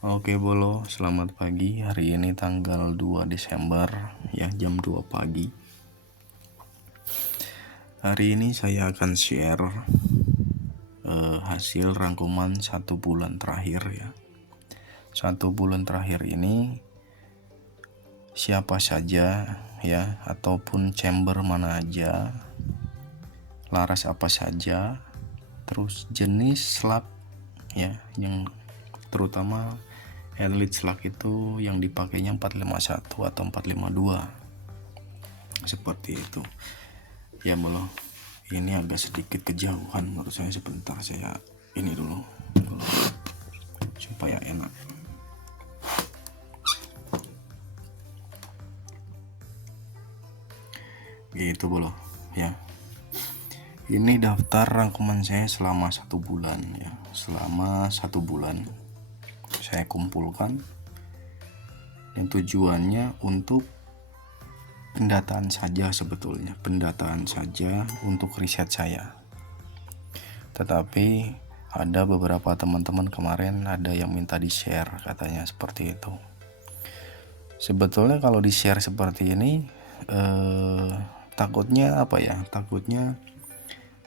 Oke Bolo, selamat pagi. Hari ini tanggal 2 Desember ya, jam 2 pagi. Hari ini saya akan share hasil rangkuman 1 bulan terakhir ya. 1 bulan terakhir ini siapa saja ya, ataupun chamber mana aja, laras apa saja, terus jenis slug ya, yang terutama elite slug itu yang dipakainya 451 atau 452 seperti itu ya. Belum, ini agak sedikit kejauhan menurut saya. Sebentar saya ini dulu supaya enak. Gitu belum ya. Ini daftar rangkuman saya selama 1 bulan ya. Selama 1 bulan saya kumpulkan, yang tujuannya untuk pendataan saja, sebetulnya pendataan saja untuk riset saya. Tetapi ada beberapa teman-teman kemarin ada yang minta di-share, katanya seperti itu. Sebetulnya kalau di-share seperti ini takutnya apa ya? Takutnya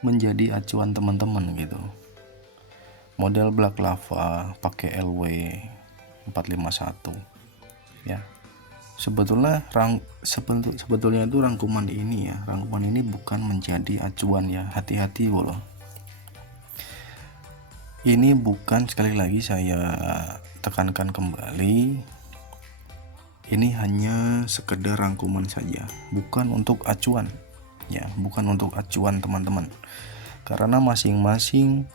menjadi acuan teman-teman gitu. Model Black Lava pakai LW 451 ya. Sebetulnya sebetulnya itu rangkuman ini ya, rangkuman ini bukan menjadi acuan ya, hati-hati loh. Ini bukan, sekali lagi saya tekankan kembali, ini hanya sekedar rangkuman saja, bukan untuk acuan ya, bukan untuk acuan teman-teman. Karena masing-masing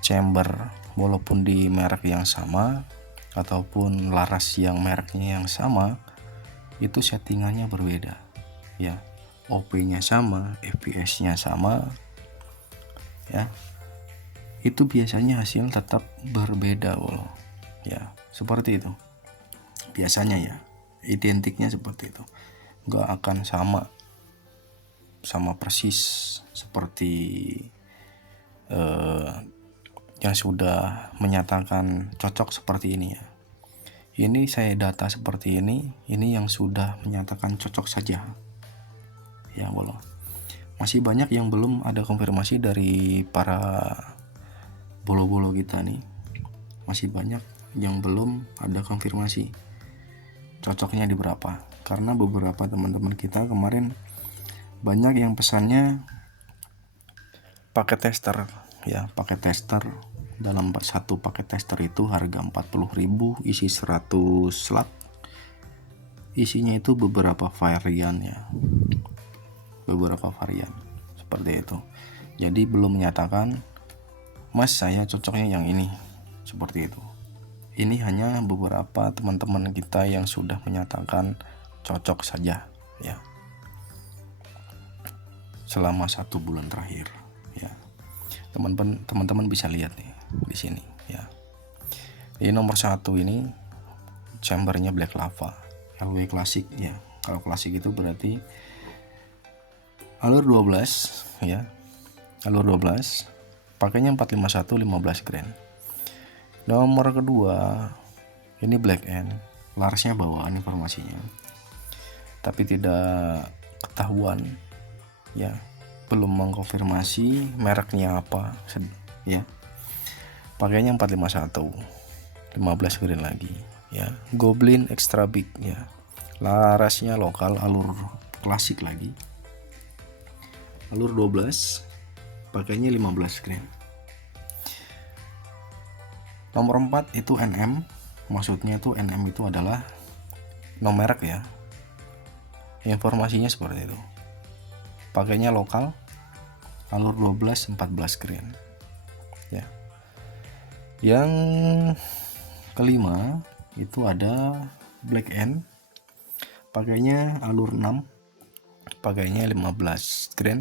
chamber walaupun di merek yang sama ataupun laras yang mereknya yang sama, itu settingannya berbeda ya. OP-nya sama, FPS-nya sama ya. Itu biasanya hasil tetap berbeda loh ya, seperti itu biasanya ya, identiknya seperti itu, nggak akan sama persis seperti yang sudah menyatakan cocok seperti ini ya. Ini saya data seperti ini yang sudah menyatakan cocok saja ya. Walau masih banyak yang belum ada konfirmasi dari para bolo-bolo kita nih, masih banyak yang belum ada konfirmasi cocoknya di berapa. Karena beberapa teman-teman kita kemarin banyak yang pesannya pakai tester ya, pakai tester. Dalam satu paket tester itu harga 40.000, isi 100 slug, isinya itu beberapa varian ya, beberapa varian seperti itu. Jadi belum menyatakan mas saya cocoknya yang ini, seperti itu. Ini hanya beberapa teman-teman kita yang sudah menyatakan cocok saja ya, selama 1 bulan terakhir ya. Teman-teman bisa lihat nih di sini ya. Ini nomor 1 ini chambernya Black Lava LW klasik ya. Kalau klasik itu berarti alur 12 ya, alur 12 pakainya 451 15 grain. Nomor kedua ini Black End, larasnya bawaan informasinya tapi tidak ketahuan ya, belum mengkonfirmasi mereknya apa ya. Pakainya 451 15 grain lagi ya. Goblin extra big ya, larasnya lokal, alur klasik lagi, alur 12 pakainya 15 grain. Nomor 4 itu NM, maksudnya itu NM itu adalah no merek ya, informasinya seperti itu. Pakainya lokal, alur 12 14 grain ya. Yang kelima itu ada Black End, pakainya alur 6, pakainya 15 grain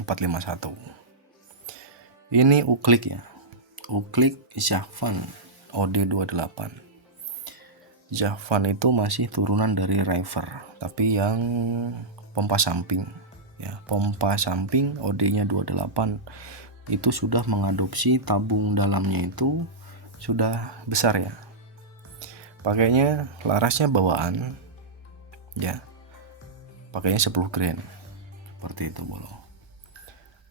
451. Ini uklik ya, uklik Javan OD28. Javan itu masih turunan dari River tapi yang pompa samping ya. Pompa samping OD-nya 28 itu sudah mengadopsi tabung dalamnya itu sudah besar ya. pakainya larasnya bawaan ya, pakainya 10 grain seperti itu bolo.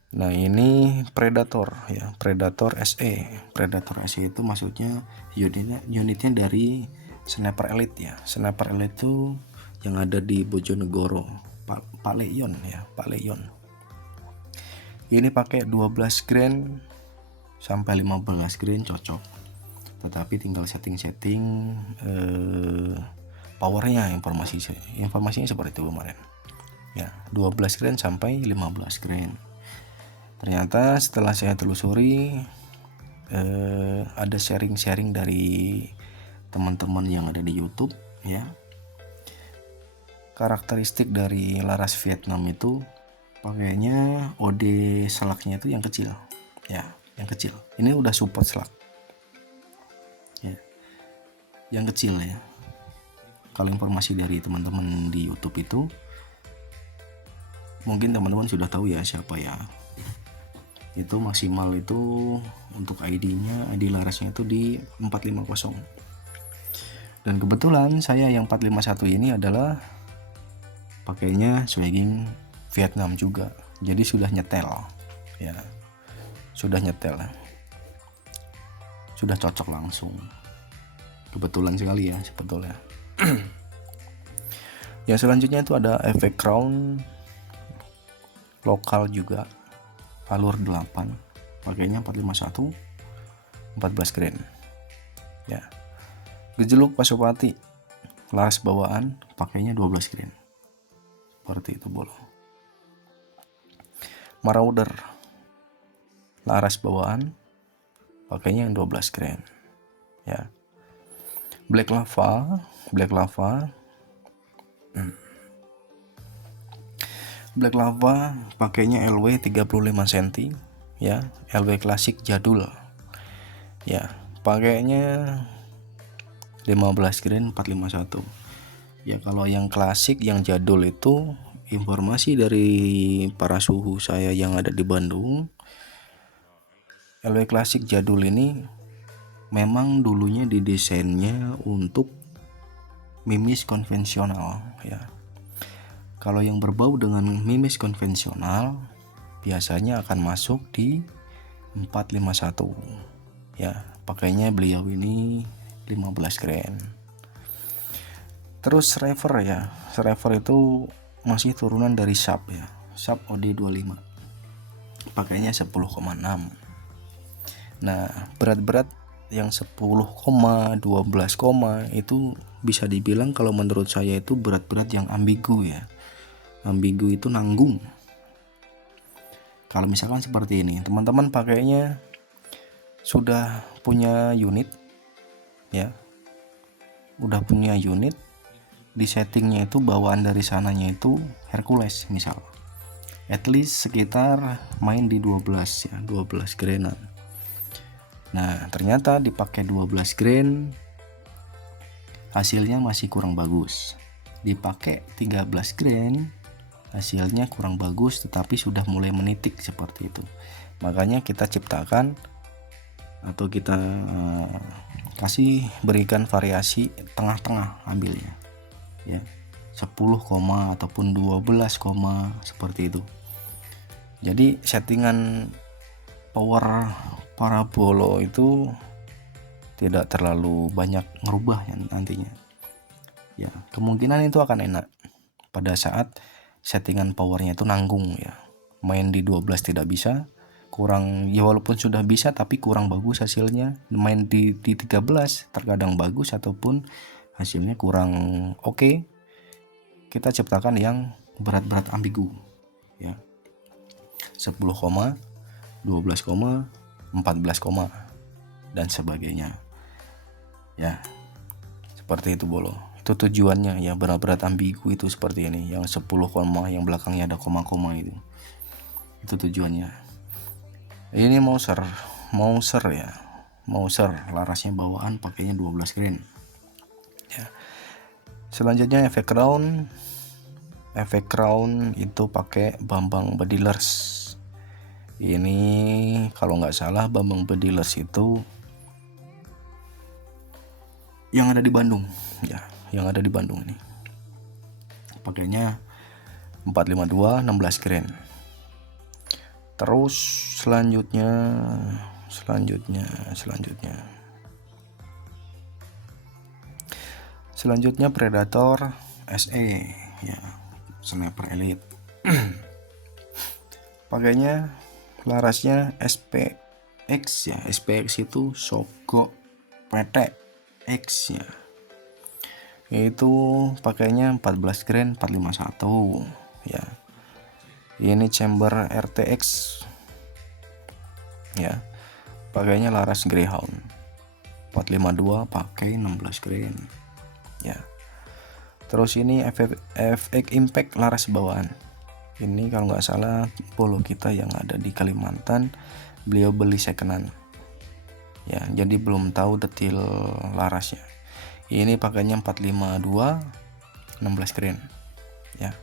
Nah ini Predator ya, Predator SE. Predator SE itu maksudnya unitnya dari Sniper Elite ya. Sniper Elite itu yang ada di Bojonegoro, Pak Leon ya, Pak Leon. Ini pakai 12 grain sampai 15 grain cocok. Tetapi tinggal setting-setting powernya, informasinya seperti itu kemarin. Ya, 12 grain sampai 15 grain. Ternyata setelah saya telusuri ada sharing-sharing dari teman-teman yang ada di YouTube ya. Karakteristik dari laras Vietnam itu pakainya OD selaknya itu yang kecil ya, yang kecil. Ini udah support selak ya, yang kecil ya. Kalau informasi dari teman-teman di YouTube itu mungkin teman-teman sudah tahu ya siapa ya. Itu maksimal itu untuk ID-nya, ID larasnya itu di 450. Dan kebetulan saya yang 451 ini adalah pakainya swagging Vietnam juga. Jadi sudah nyetel ya. Sudah nyetel. Sudah cocok langsung. Kebetulan sekali ya sebetulnya. Yang selanjutnya itu ada efek crown lokal juga, alur 8, pakainya 451, 14 grain ya. Gejeluk Pasopati laras bawaan, pakainya 12 grain seperti itu bolo. Marauder laras bawaan, pakainya yang 12 grain ya. Black Lava Black Lava pakainya LW 35 cm ya, LW klasik jadul ya, pakainya 15 grain 451 ya. Kalau yang klasik yang jadul itu informasi dari para suhu saya yang ada di Bandung, LW klasik jadul ini memang dulunya didesainnya untuk mimis konvensional ya. Kalau yang berbau dengan mimis konvensional biasanya akan masuk di 451 ya. Pakainya beliau ini 15 grain. Terus Rever ya, Rever itu masih turunan dari Sharp ya, Sharp OD25, pakainya 10,6. Nah berat-berat yang 10, 12, itu bisa dibilang kalau menurut saya itu berat-berat yang ambigu ya. Ambigu itu nanggung. Kalau misalkan seperti ini, teman-teman pakainya sudah punya unit ya, udah punya unit, di settingnya itu bawaan dari sananya itu Hercules misal, at least sekitar main di 12 ya, 12 grainan. Nah ternyata dipakai 12 grain hasilnya masih kurang bagus. Dipakai 13 grain hasilnya kurang bagus, tetapi sudah mulai menitik seperti itu. Makanya kita ciptakan atau kita berikan variasi tengah-tengah ambilnya ya, 10, ataupun 12, seperti itu. Jadi settingan power parabolo itu tidak terlalu banyak ngerubah ya nantinya ya. Kemungkinan itu akan enak pada saat settingan powernya itu nanggung ya. Main di 12 tidak bisa, kurang ya, walaupun sudah bisa tapi kurang bagus hasilnya. Main di 13 terkadang bagus ataupun hasilnya kurang oke. Kita ciptakan yang berat-berat ambigu ya, 10, 12, 14, dan sebagainya ya. Seperti itu bolo. Itu tujuannya ya, berat-berat ambigu itu seperti ini, yang 10, yang belakangnya ada koma-koma itu tujuannya. Ini Mauser ya, Mauser larasnya bawaan, pakainya 12 grain ya. Selanjutnya efek crown itu pakai Bambang Bedilers. Ini kalau nggak salah Bambang Bedilers itu yang ada di Bandung ya, yang ada di Bandung ini pakainya 452 16 grain. Terus selanjutnya Predator SE ya, sniper elite. Pakainya larasnya SPX ya, SPX itu Sogo PT X ya. Itu pakainya 14 grain 451 ya. Ini chamber RTX ya. Pakainya laras Greyhound 452 pakai 16 grain ya. Terus ini FX Impact laras bawaan. Ini kalau nggak salah polo kita yang ada di Kalimantan, beliau beli secondan ya, jadi belum tahu detail larasnya. Ini pakainya 452 16 grain ya.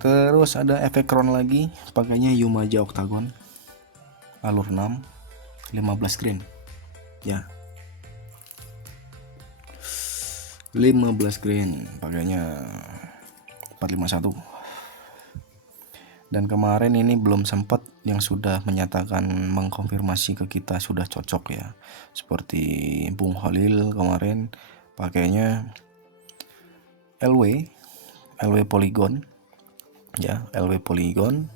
Terus ada efek crown lagi, pakainya Yumaja Octagon alur 6 15 grain ya, 15 grain pakainya 451. Dan kemarin ini belum sempat yang sudah menyatakan mengkonfirmasi ke kita sudah cocok ya, seperti Bung Holil kemarin pakainya LW Polygon ya, LW Polygon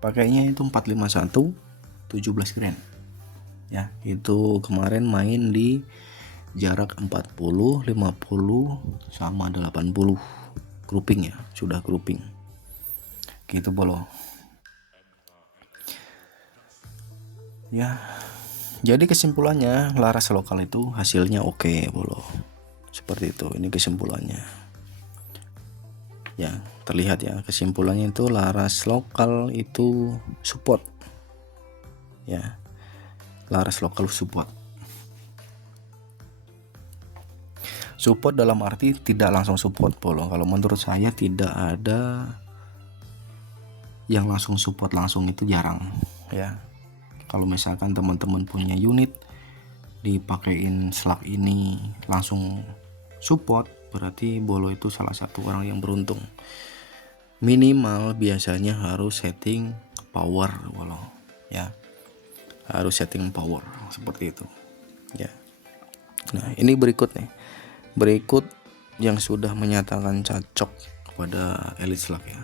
pakainya itu 451 17 grain ya. Itu kemarin main di jarak 40, 50 sama 80 grouping ya, sudah grouping gitu bolo ya. Jadi kesimpulannya laras lokal itu hasilnya oke bolo, seperti itu. Ini kesimpulannya ya, terlihat ya kesimpulannya itu laras lokal itu support ya, laras lokal support dalam arti tidak langsung support bolo. Kalau menurut saya tidak ada yang langsung support langsung, itu jarang ya. Kalau misalkan teman-teman punya unit dipakein slug ini langsung support, berarti bolo itu salah satu orang yang beruntung. Minimal biasanya harus setting power bolo ya, harus setting power seperti itu ya. Nah ini berikut yang sudah menyatakan cocok kepada elite slug ya.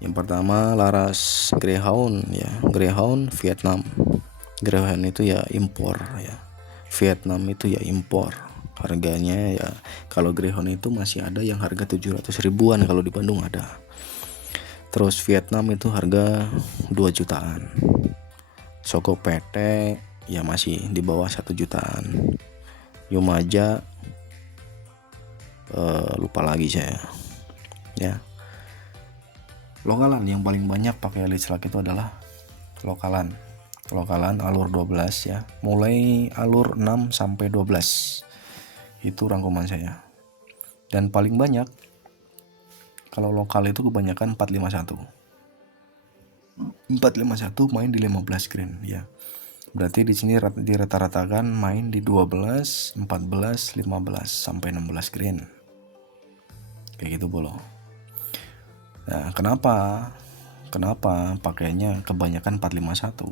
Yang pertama laras Greyhound ya, Greyhound Vietnam. Greyhound itu ya impor ya, Vietnam itu ya impor. Harganya ya, kalau Greyhound itu masih ada yang harga 700 ribuan kalau di Bandung ada. Terus Vietnam itu harga 2 jutaan. Sogo PT ya masih di bawah 1 jutaan. Yumaja lupa lagi saya ya. Lokalan yang paling banyak pakai elite slug itu adalah lokalan alur 12 ya, mulai alur 6 sampai 12 itu rangkuman saya. Dan paling banyak kalau lokal itu kebanyakan 451 main di 15 grain ya. Berarti di sini dirata-ratakan main di 12, 14, 15 sampai 16 grain. Kayak gitu bolo. Nah, kenapa pakainya kebanyakan 451?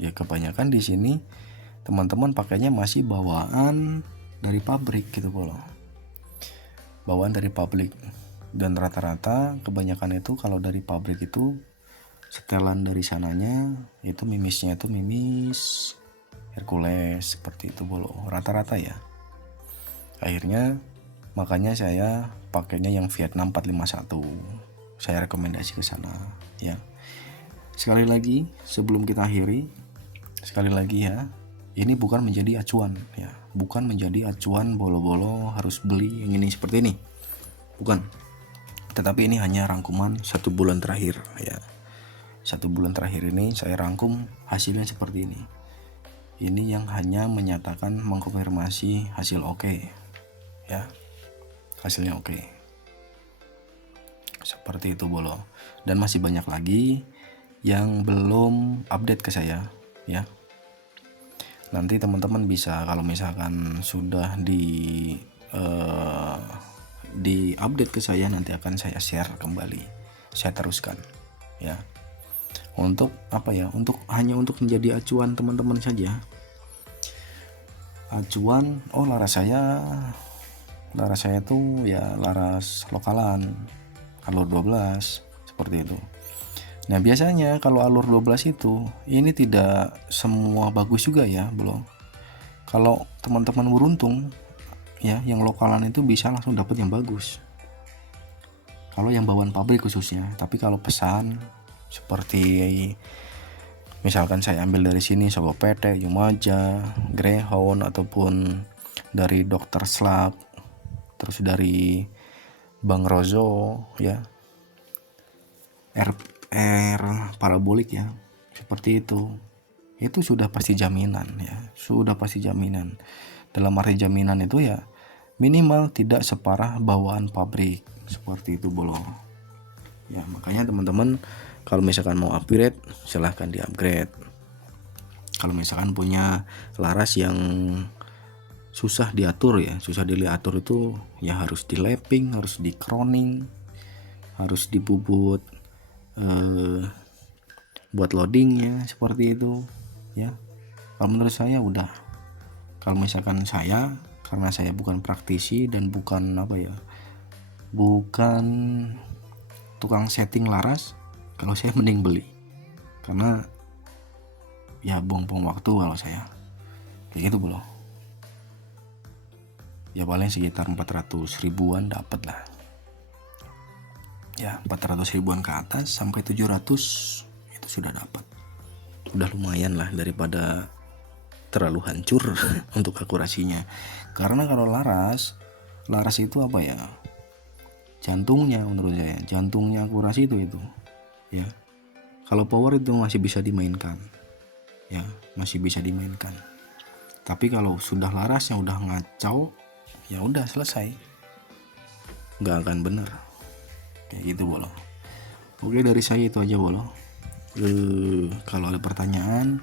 Ya kebanyakan di sini teman-teman pakainya masih bawaan dari pabrik gitu bolo. Bawaan dari pabrik. Dan rata-rata kebanyakan itu kalau dari pabrik itu setelan dari sananya itu mimisnya itu mimis Hercules seperti itu bolo, rata-rata ya. Akhirnya makanya saya pakainya yang Vietnam 451. Saya rekomendasi ke sana ya. Sekali lagi sebelum kita akhiri, sekali lagi ya, ini bukan menjadi acuan ya, bukan menjadi acuan bolo-bolo harus beli yang ini seperti ini, bukan. Tetapi ini hanya rangkuman 1 bulan terakhir ya. 1 bulan terakhir ini saya rangkum hasilnya seperti ini. Ini yang hanya menyatakan mengkonfirmasi hasil oke ya, hasilnya oke. Seperti itu bolo. Dan masih banyak lagi yang belum update ke saya ya. Nanti teman-teman bisa kalau misalkan sudah di update ke saya, nanti akan saya share kembali, saya teruskan ya. Untuk apa ya, hanya untuk menjadi acuan teman-teman saja. Acuan, laras saya tuh ya laras lokalan, alur 12 seperti itu. Nah biasanya kalau alur 12 itu ini tidak semua bagus juga ya, belum. Kalau teman-teman beruntung ya, yang lokalan itu bisa langsung dapat yang bagus kalau yang bawaan pabrik khususnya. Tapi kalau pesan seperti misalkan saya ambil dari sini Sogo PT, Yumaja, Greyhound, ataupun dari Dr. Slap, terus dari Bang Rozo ya, R parabolik ya, seperti itu sudah pasti jaminan ya, sudah pasti jaminan. Dalam arti jaminan itu ya minimal tidak separah bawaan pabrik, seperti itu bolo ya. Makanya teman-teman kalau misalkan mau upgrade silahkan di upgrade. Kalau misalkan punya laras yang susah diatur ya, susah diatur itu ya harus di lapping, harus di crowning, harus dibubut buat loadingnya, seperti itu ya. Kalau menurut saya udah, kalau misalkan saya, karena saya bukan praktisi dan bukan bukan tukang setting laras, kalau saya mending beli, karena ya buang-buang waktu kalau saya kayak gitu bro. Ya paling sekitar 400 ribuan dapat lah ya, 400 ribuan ke atas sampai 700 itu sudah dapat, udah lumayan lah daripada terlalu hancur untuk akurasinya. Karena kalau laras itu apa ya, jantungnya menurut saya, jantungnya akurasi itu ya. Kalau power itu masih bisa dimainkan ya, masih bisa dimainkan. Tapi kalau sudah larasnya udah ngacau ya udah selesai, nggak akan bener kayak gitu bolo. Oke, dari saya itu aja bolo. Kalau ada pertanyaan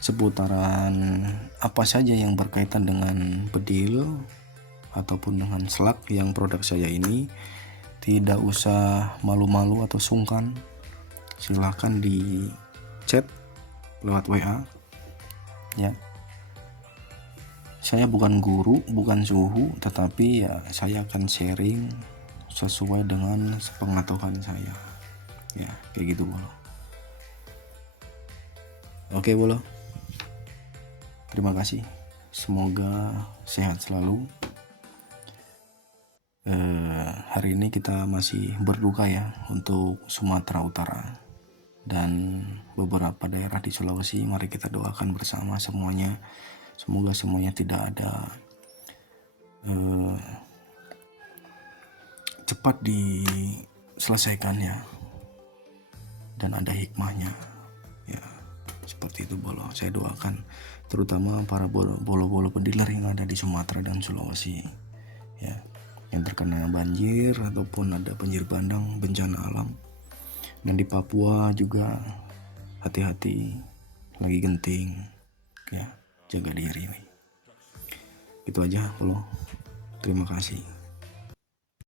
seputaran apa saja yang berkaitan dengan bedil ataupun dengan slug yang produk saya ini, tidak usah malu-malu atau sungkan, silahkan di chat lewat WA ya. Saya bukan guru, bukan suhu, tetapi ya saya akan sharing sesuai dengan sepengetahuan saya ya, kayak gitu bolo. Oke bolo, terima kasih, semoga sehat selalu. Hari ini kita masih berduka ya untuk Sumatera Utara dan beberapa daerah di Sulawesi. Mari kita doakan bersama semuanya, semoga semuanya tidak ada cepat diselesaikan ya, dan ada hikmahnya ya, seperti itu bolo. Saya doakan terutama para bolo-bolo pendiler yang ada di Sumatera dan Sulawesi ya, yang terkena banjir ataupun ada banjir bandang, bencana alam. Dan di Papua juga hati-hati, lagi genting ya, jaga diri. Itu aja bolo, terima kasih.